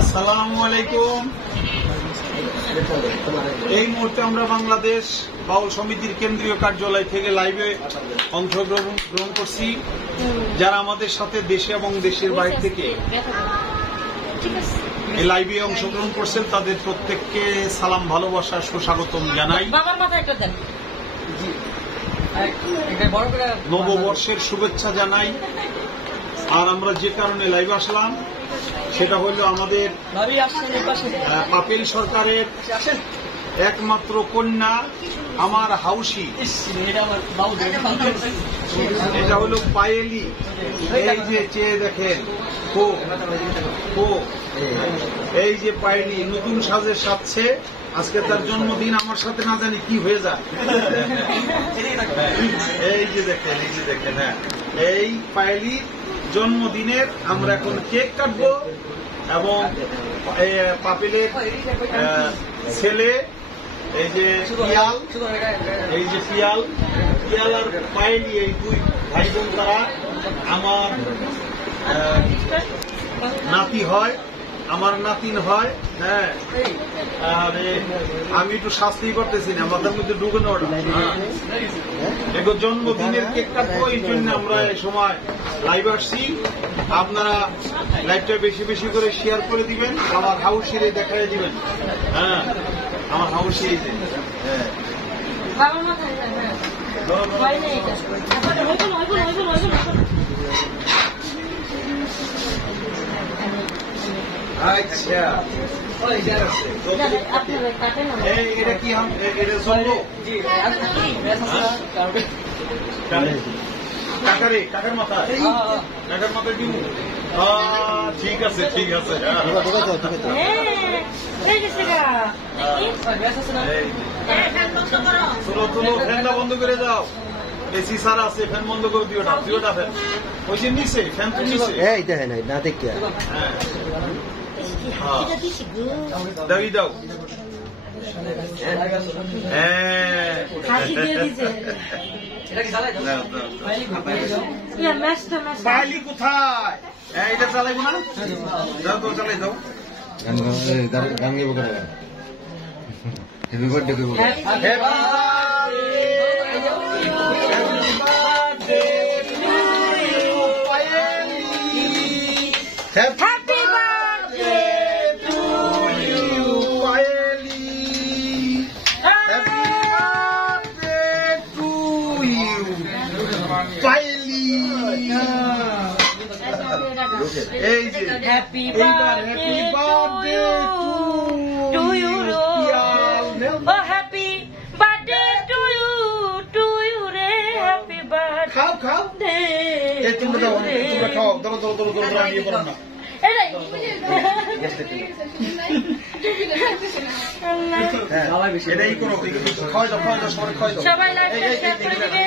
আসসালামু আলাইকুম। এই মুহূর্তে আমরা বাংলাদেশ বাউল সমিতির কেন্দ্রীয় কার্যালয় থেকে লাইভে অংশগ্রহণ করছি। যারা আমাদের সাথে দেশে এবং দেশের বাইরে থেকে এই লাইভে অংশগ্রহণ করছেন তাদের প্রত্যেককে সালাম, ভালোবাসা, সুস্বাগতম জানাই। নববর্ষের শুভেচ্ছা জানাই। আর আমরা যে কারণে লাইভে আসলাম সেটা হলো আমাদের পাপেল সরকারের একমাত্র কন্যা আমার হাউসি, এটা হলো পায়েলি। এই যে চেয়ে দেখেন, এই যে পায়েলি নতুন সাজে সাজছে। আজকে তার জন্মদিন, আমার সাথে না জানি কি হয়ে যায়। এই যে দেখেন, হ্যাঁ, এই পায়েলির জন্মদিনের আমরা এখন কেক কাটবো এবং পাপেলের ছেলে এই যে পিয়াল আর পায়েলি, এই দুই ভাই বোন তারা আমার নাতি হয়, আমার নাতিন হয়। হ্যাঁ, আমি একটু শাস্তি করতেছি না, মাথার মধ্যে ঢুকে নেওয়াটা। এগো জন্মদিনের কেক কাটবো, এই জন্য আমরা এই সময় লাইভ আসছি। আপনারা লাইভটা বেশি বেশি করে শেয়ার করে দিবেন, আমার হাউসিরে দেখাই দিবেন। হ্যাঁ, আমার হাউসি এই যে আচ্ছা, এটা কি এটা চলবো কাকার মাথায় দিব। ঠিক আছে, চলো ফ্যানটা বন্ধ করে দাও। এসি সার আছে, ফ্যান বন্ধ করে দিওটা ফ্যান ওই যে নিচে, ফ্যান তো নিচে। না দেখি দাও পাইলি কোথায়? এটা চালাইবো না, দাও তো, চালাই দাও। গান গাইব করে হ্যাপি বার্থডে করবো। Happy birthday to you, Paeli. Happy birthday to you, Paeli. এই যে Happy birthday to you. Oh, happy birthday to you re. Happy birthday. খাও এই তোমরা দাও, তোমরা খাও, ধরো নিয়ে পড়ো না। এটাই করো, খাওয়া দাও, সবাই খাওয়া দাও। সবাই লাইভ শেয়ার করে দিবেন।